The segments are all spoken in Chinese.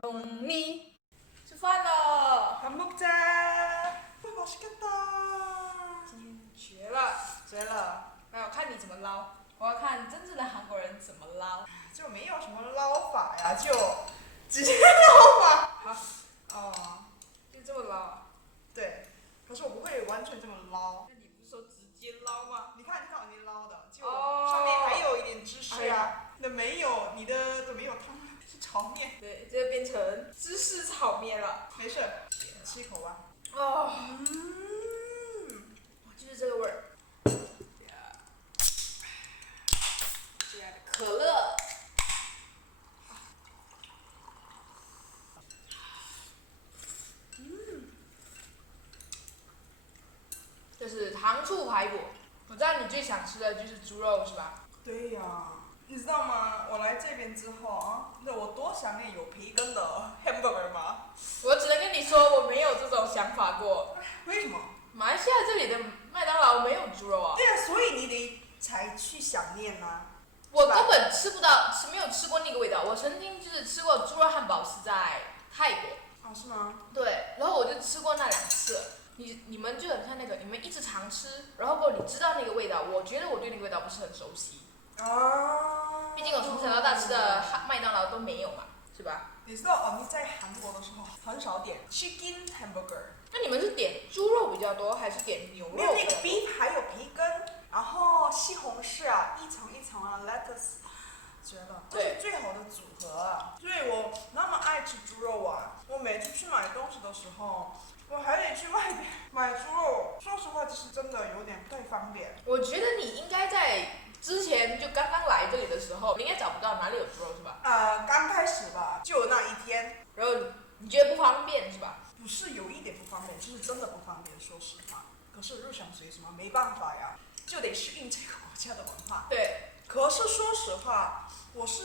同你吃饭了， 밥 먹자. 맛있겠다. 今天绝了！绝了，那我看你怎么捞，我要看真正的韩国人怎么捞。就没有什么捞法呀，就直接捞嘛。好，哦，就这么捞啊？对，可是我不会完全这么捞。那你不是说直接捞吗？你看我你捞的，就哦上面还有一点芝士哎啊。那没有，你的没有汤，是炒面。对，这就变成芝士炒面了。没事，吃一口吧。哦，嗯，就是这个味儿。最爱的可乐。就是糖醋排骨。我知道你最想吃的就是猪肉是吧？对呀。你知道吗？我来这边之后啊，那我多想念有培根的 hamburger 吗？我只能跟你说，我没有这种想法过。为什么？马来西亚这里的麦当劳没有猪肉啊，对呀，所以你得才去想念呐、我根本吃不到，没有吃过那个味道。我曾经就是吃过猪肉汉堡是在泰国，啊，是吗？对，然后我就吃过那2次。你们就很像那个，你们一直常吃，然后过后你知道那个味道，我觉得我对那个味道不是很熟悉。啊。毕竟我从小到大吃的麦当劳都没有嘛，是吧？你知道哦，你在韩国的时候很少点 chicken hamburger，那你们是点猪肉比较多，还是点牛肉？没有那个 beef 还有培根，然后西红柿啊，一层一层啊 lettuce， 觉得这是最好的组合啊。所以我那么爱吃猪肉啊，我每次去买东西的时候，我还得去外边买猪肉。说实话，这是真的有点不太方便。我觉得你应该在之前就刚刚来这里的时候，你应该找不到哪里有猪肉是吧？刚开始吧，就那一天，然后你觉得不方便是吧？不是有一点不方便，就是真的不方便，说实话。可是日常随什么没办法呀，就得适应这个国家的文化。对。可是说实话，我是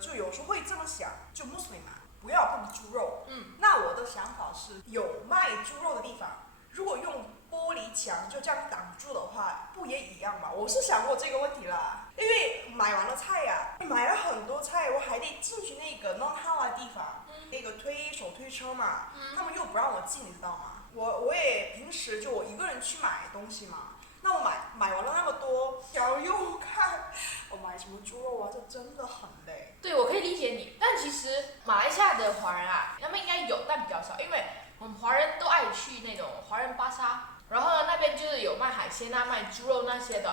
就有时候会这么想，就穆斯林嘛，不要碰猪肉。那我的想法是，有卖猪肉的地方，如果用玻璃墙就这样挡住的话，不也一样吗？我是想过这个问题啦，因为买完了菜呀、买了很多菜，我还得进去那个 non halal 的地方，那个手推车嘛，他们又不让我进，你知道吗？我也平时就我一个人去买东西嘛。那我买完了那么多，然后又看我买什么猪肉啊，这真的很累。对，我可以理解你，但其实马来西亚的华人啊，他们应该有，但比较少，因为我们华人都爱去那种华人巴沙，然后呢那边就是有卖海鲜啊、卖猪肉那些的，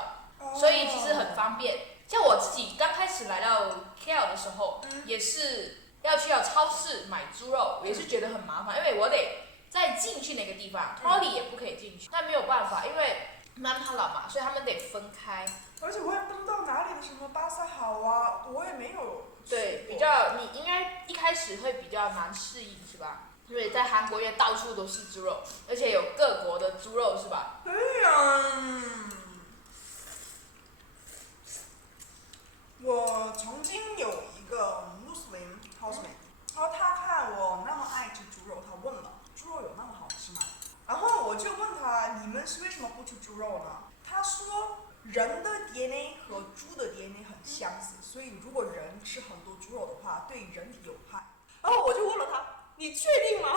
所以其实很方便。像我自己刚开始来到 KL 的时候，也是要去到超市买猪肉，也是觉得很麻烦，因为我得再进去那个地方 ，trolley 也不可以进去，但没有办法，因为non halal嘛，所以他们得分开。而且我也不知道哪里的什么巴萨好啊，我也没有。对，比较你应该一开始会比较难适应是吧？因为在韩国也到处都是猪肉，而且有各国的猪肉是吧？对呀、我曾经有一个穆斯林 housemate，然后他看我那么爱吃猪肉，他问了，猪肉有那么好吃吗？然后我就问他，你们是为什么不吃猪肉呢？他说，人的 DNA 和猪的 DNA 很相似，所以如果人吃很多猪肉的话，对人体有害。然后我就问了他，你确定吗？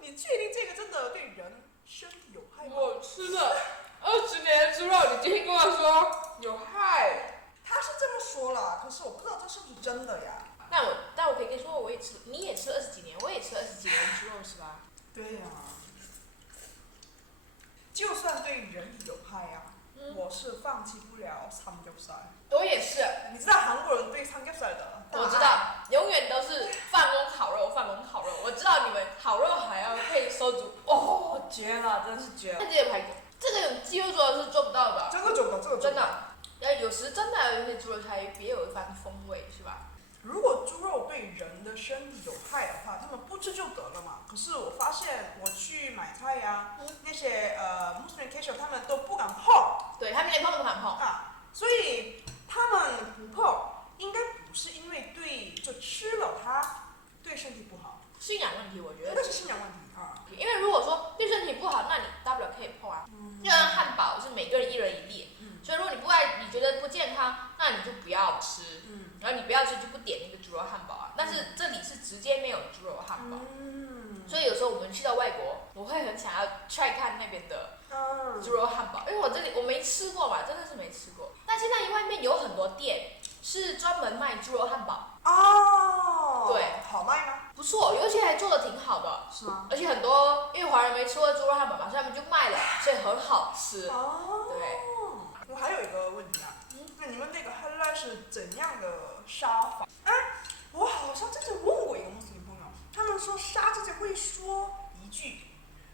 你确定这个真的对人身体有害吗？我吃了20年的猪肉，你今天跟我说有害。他是这么说了，可是我不知道这是不是真的呀。但我可以跟你说，你也吃了20几年，我也吃了20几年猪肉是吧？对呀、就算对人体有害呀、我是放弃不了삼겹살。我也是，你知道韩国人对삼겹살的？我知道，永远都是饭翁烤肉，饭翁烤肉。我知道你们烤肉还要配收煮，哦，绝了，真的是绝了。看这些排骨，这个有鸡肉做的是做不到的，真的做不到，这个做真不到。的。有时真的有些猪肉才别有一番风味，是吧？如果猪肉对人的身体有害的话，他们不吃就得了嘛。可是我发现我去买菜呀、那些穆斯林 K 他们都不敢碰对，他们连碰都不敢碰。啊，所以他们不碰，应该不是因为就吃了它对身体不好，信仰问题，我觉得那是信仰问题啊。因为如果说对身体不好，那你大不了可以碰啊。就像汉堡是每个人一人一粒，所以如果你不爱，你觉得不健康，那你就不要吃。然后你不要吃就不点那个猪肉汉堡啊。但是这里是直接没有猪肉汉堡。所以有时候我们去到外国，我会很想要 try 看那边的猪肉汉堡，因为我没吃过嘛，真的是没吃过。但现在外面有很多店是专门卖猪肉汉堡。对，好卖吗？不错，有些还做的挺好的。是吗？而且很多因为华人没吃过猪肉汉堡嘛，所以他们就卖了，所以很好吃。对。我还有一个问题啊，那你们那个 halal 是怎样的杀法？我好像之前问过一个穆斯林朋友，他们说杀之前会说一句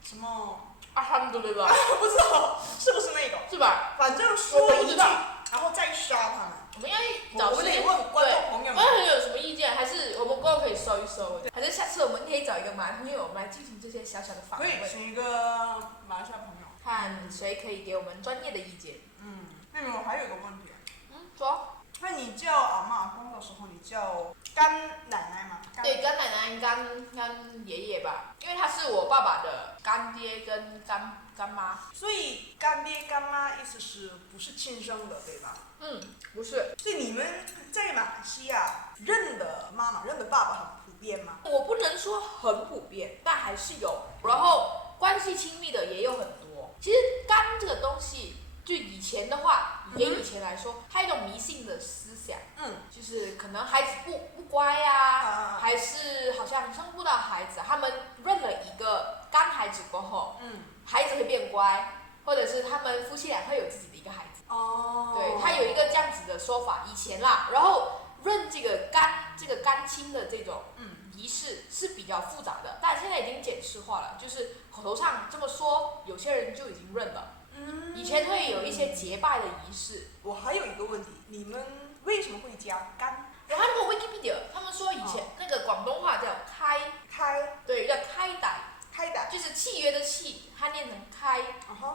什么Alhamdulillah，不知道是不是那个，是吧？反正说一句，然后再杀他们。我们要找时间问观众朋友们，观众有什么意见？还是我们过后可以搜一搜？还是下次我们可以找一个马来朋友，我们来进行这些小小的访问？可以请一个马来西亚朋友，看谁可以给我们专业的意见。那么我还有一个问题，说。那你叫阿嬷阿公的时候，你叫干奶奶吗？对，干奶奶、干爷爷吧，因为他是我爸爸的干爹跟干妈。所以干爹干妈意思是不是亲生的，对吧？不是。所以你们在马来西亚认的妈妈、认的爸爸很普遍吗？我不能说很普遍，但还是有。然后关系亲密的也有很多。其实干这个东西，就以前的话，以前来说，它有一种迷信的思想，就是可能孩子不乖啊，还是好像生不到孩子，他们认了一个干孩子过后，孩子会变乖，或者是他们夫妻俩会有自己的一个孩子。对，他有一个这样子的说法，以前啦，然后认这个干亲的这种仪式是比较复杂的，但现在已经简式化了，就是口头上这么说，有些人就已经认了。以前会有一些结拜的仪式。我还有一个问题，你们为什么会加干？然后那个 Wikipedia 他们说以前那个广东话叫开，对，叫开歹，就是契约的契，它念成开。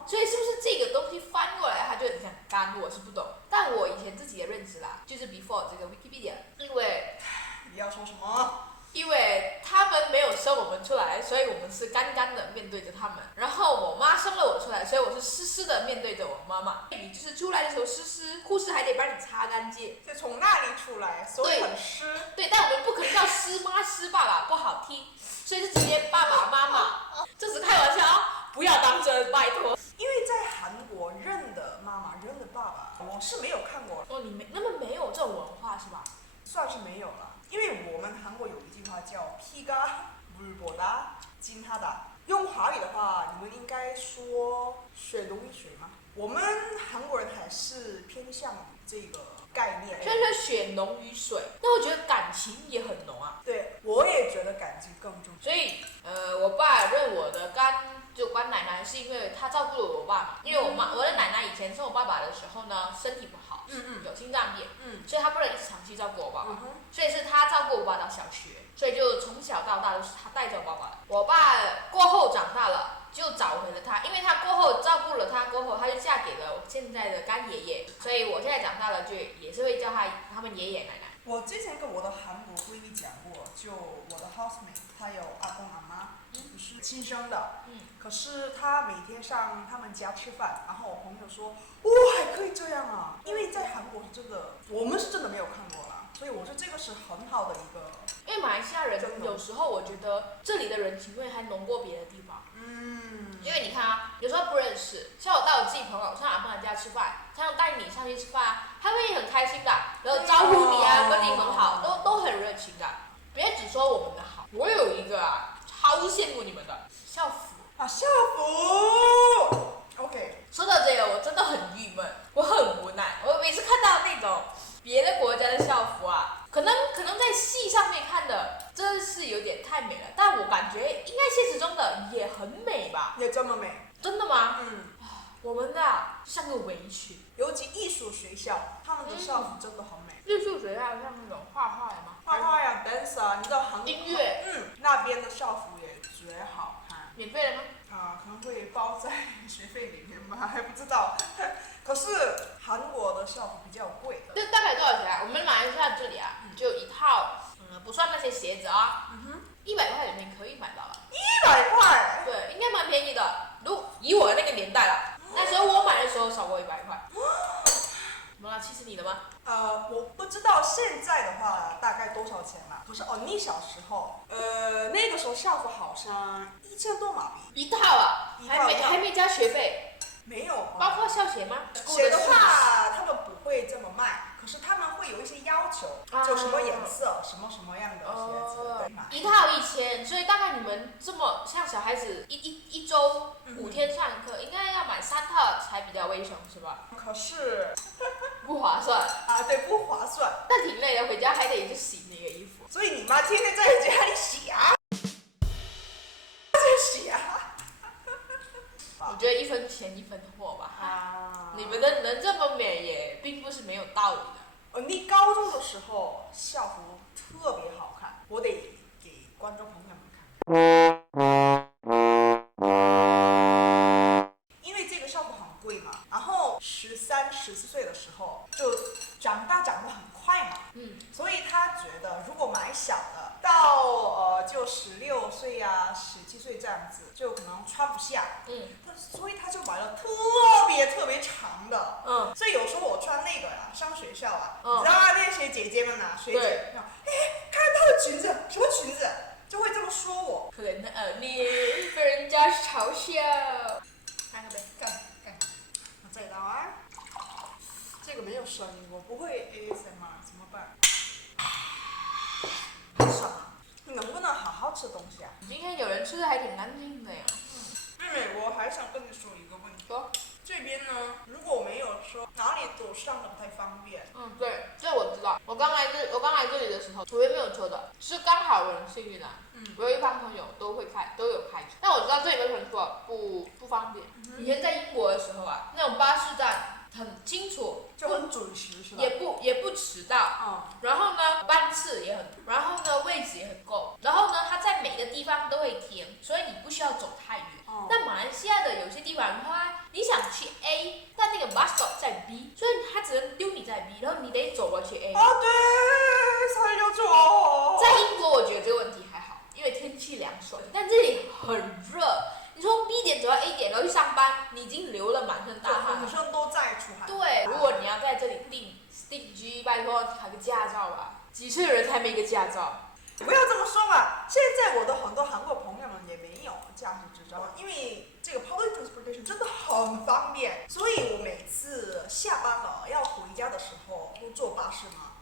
所以是不是这个东西翻过来，它就很像干？我是不懂，但我以前自己的认知啦，就是 before 这个 Wikipedia， 因为你要说什么？因为他们没有生我们出来，所以我们是干干的面对着他们。然后我妈生了我出来，所以我是湿湿的面对着我妈妈。你就是出来的时候湿湿，护士还得帮你擦干净。就从那里出来，所以很湿。对，但我们不可能叫湿妈湿爸爸，不好听，所以是直接爸爸妈妈。这是开玩笑，不要当真，拜托。因为在韩国认的妈妈、认的爸爸，我是没有看过。你们没有这种文化是吧？算是没有了。因为我们韩国有一句话叫피가 물보다 진하다。用华语的话，你们应该说血浓于水吗？我们韩国人还是偏向这个概念。虽然说血浓于水，但我觉得感情也很浓啊。对，我也觉得感情更重要。所以我爸认我的干奶奶，是因为他照顾了我爸嘛。因为我的奶奶以前生我爸爸的时候呢，身体不好，有心脏病，所以他不能一直长期照顾我爸爸，所以是他照顾我爸到小学，所以就从小到大都是他带着我爸爸的。我爸过后长大了，就找回了他，因为他过后照顾了他过后，他就嫁给了我现在的干爷爷，所以我现在长大了就也是会叫他们爷爷奶奶。我之前跟我的韩国闺蜜讲过，就我的 housemate， 她有阿公阿妈，不是亲生的，可是她每天上他们家吃饭，然后我朋友说，哇，还可以这样啊，因为在韩国是真的，我们是真的没有看过啦，所以我说这个是很好的一个。因为马来西亚人有时候我觉得这里的人情味还浓过别的地方。因为你看啊，有时候不认识，像我带我自己朋友上阿公家吃饭，他要带你上去吃饭啊，他会很开心的，然后招呼你啊，跟你很好，都很热情的。别只说我们的好，我有一个超羡慕你们的校服啊，校服。OK。说到这个，我真的很郁闷，我很无奈。我每次看到那种别的国家的校服啊，可能在戏上面看的真是有点太美了，但我感觉应该现实中的也很美吧？也这么美？真的吗？我们的像个围裙，尤其艺术学校，他们的校服真的很美。艺术学校像那种画画的吗？画画呀 ，dance 啊，你知道韩国音乐，那边的校服也绝好看。免费的吗？可能会包在学费里面吧，还不知道。可是韩国的校服比较贵的。这大概多少钱啊？我们马来西亚这里啊，就一套，不算那些鞋子啊，100块里面可以买到了。100块？对，应该蛮便宜的。以我那个年代啦，那时候我买的时候少过100块。怎么了？气死你了吗？我不知道现在的话大概多少钱了。可是你小时候，那个时候校服好像1000多马币一套啊，还没加学费，没有吧？包括校鞋吗？鞋的话，他们不会这么卖，可是他们会有一些要求，就什么颜色、什么什么样的鞋子，对。一套1000，所以大概你们这么像小孩子一周5天上课，应该要买3套才比较卫生，是吧？可是不划算啊，对，不划算。但挺累的，回家还得去洗那个衣服。所以你妈天天在家里洗啊，洗啊。我觉得1分钱1分货吧。你们能这么美也并不是没有道理的。你高中的时候校服特别好看，我得给观众朋友们看。因为这个校服很贵嘛，然后13、14岁的时候就长得很快嘛，所以他觉得如果买小的，到就16岁啊、17岁这样子，就可能穿不下，所以他就买了特别长的，所以有时候我穿那个呀，上学校啊，你知道那些姐姐们啊，学姐，看她的裙子，什么裙子，就会这么说我。可能的你被人家嘲笑。看看呗，干，我再刀啊。这个没有声音，我不会 ASMR 怎么办？很爽啊！你能不能好好吃东西啊？今天有人吃的还挺干净的呀。妹妹，我还想跟你说一个问题。说，这边呢，如果没有说哪里都上的不太方便。对，这我知道。我刚来这里的时候，途边没有车的，是刚好我很幸运啊。我有一帮朋友都有开车，但我知道这里的transport不方便。以前在英国的时候啊，那种巴士站很清楚，就很准时是吧？也不迟到。然后呢，班次也很，然后呢位置也很够，然后呢它在每个地方都会停，所以你不需要走太远。但马来西亚的有些地方的话，你想去 A， 但那个 bus stop 在 B， 所以它只能丢你在 B， 然后你得走过去 A。对，才有走。在英国我觉得这个问题还好，因为天气凉爽，但这里很热。你从 B 点走到 A 点，然后去上班，你已经流了满身大汗。女生都在出汗。对，如果你要在这里定 Stick G， 拜托考个驾照吧，几岁人才没个驾照？不要这么说嘛！现在我的很多韩国朋友们也没有驾驶执照，因为这个 public transportation 真的很方便，所以我每次下班了要回家的时候都坐巴士嘛。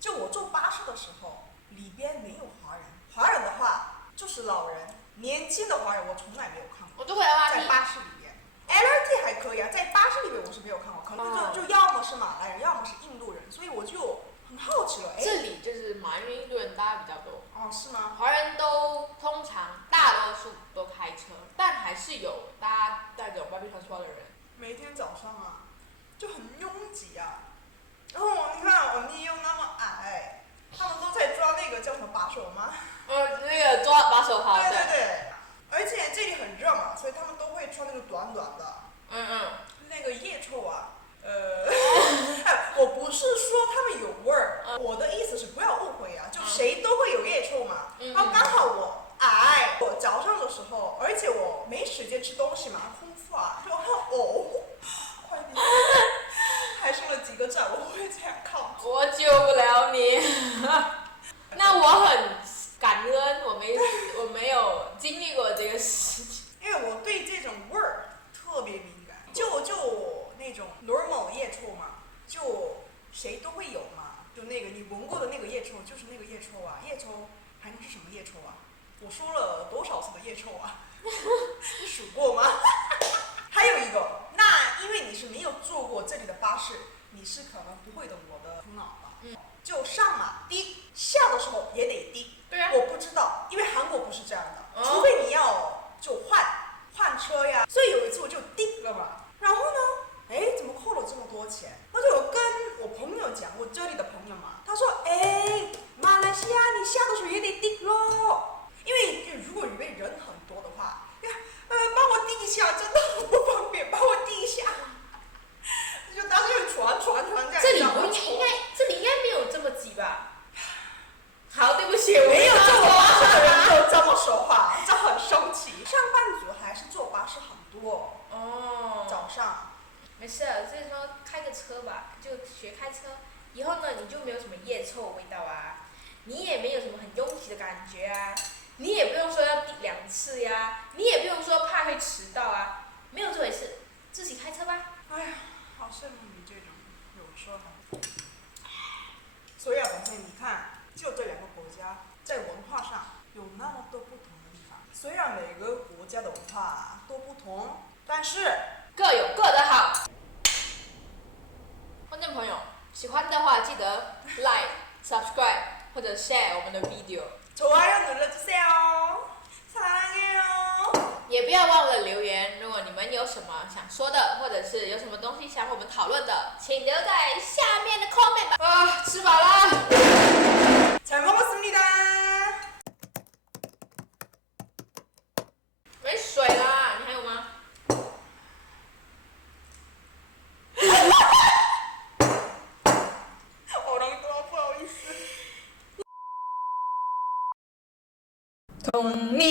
就我坐巴士的时候，里边没有华人，华人的话就是老人，年轻的华人我从来没有看过。我都会啊，在巴士里边 ，LRT 还可以啊，在巴士里边我是没有看过，可能就要么是马来人，要么是印度人，所以我就很好奇了。这里就是马来人、印度人大家比较多。是吗？华人都通常大多数都开车，但还是有搭那种 public transport 的人。每天早上啊，就很拥挤啊。然后你看我妮又那么矮，他们都在抓那个叫什么把手吗？那个抓把手套。对。而且这里很热嘛，所以他们都会穿那个短的。那个腋臭啊，我不是说他们有味儿，我的意思是不要误会啊，就谁都会有腋臭嘛。然后刚好我矮，我早上的时候，而且我没时间吃东西嘛，空腹就快点，还剩了几个站，我会这样靠。我救不了你。那我很感恩，我没有经历过这个事情，因为我对这种味儿特别敏感，就那种 normal 腋臭嘛，就谁都会有嘛，就那个你闻过的那个腋臭，就是那个腋臭啊，腋臭还能是什么腋臭啊？我说了多少次的腋臭啊？你数过吗？还有一个，那因为你是没有坐过这里的巴士，你是可能不会懂我的苦恼吧？就上嘛滴，下的时候也得滴。对啊。我不知道，因为韩国不是这样的，除非你要就换车呀。所以有一次我就滴了嘛，然后呢，怎么扣了这么多钱？我就跟我朋友讲，我这里的朋友嘛，他说，马来西亚你下的时候也得滴咯，因为如果里面人很多的话，帮我滴一下，真的很不方便，帮我滴一下。就当时就传这样。这里应该没有这么挤吧？好，对不起，我没有坐巴士的人就这么说话，这很生气。上班族还是坐巴士很多。早上。没事，所以说开个车吧，就学开车，以后呢你就没有什么腋臭味道啊，你也没有什么很拥挤的感觉啊，你也不用说要滴2次呀，你也不用说怕会迟到啊，没有这回事，自己开车吧。哎呀，好羡慕你这种有车好。所以啊，宝贝，你看，就这2个国家在文化上有那么多不同的地方。虽然每个国家的文化都不同，但是各有各的好。观众朋友，喜欢的话记得 like、subscribe 或者 share 我们的 video。 좋아요눌러주세요。사랑해요。也不要忘了留言，如果你们有什么想说的，或者是有什么东西想和我们讨论的，请留在下面的 comment 吧。啊，吃饱啦。잘먹었습니다。没水啦，你还有吗？orang tua，不好意思。同你。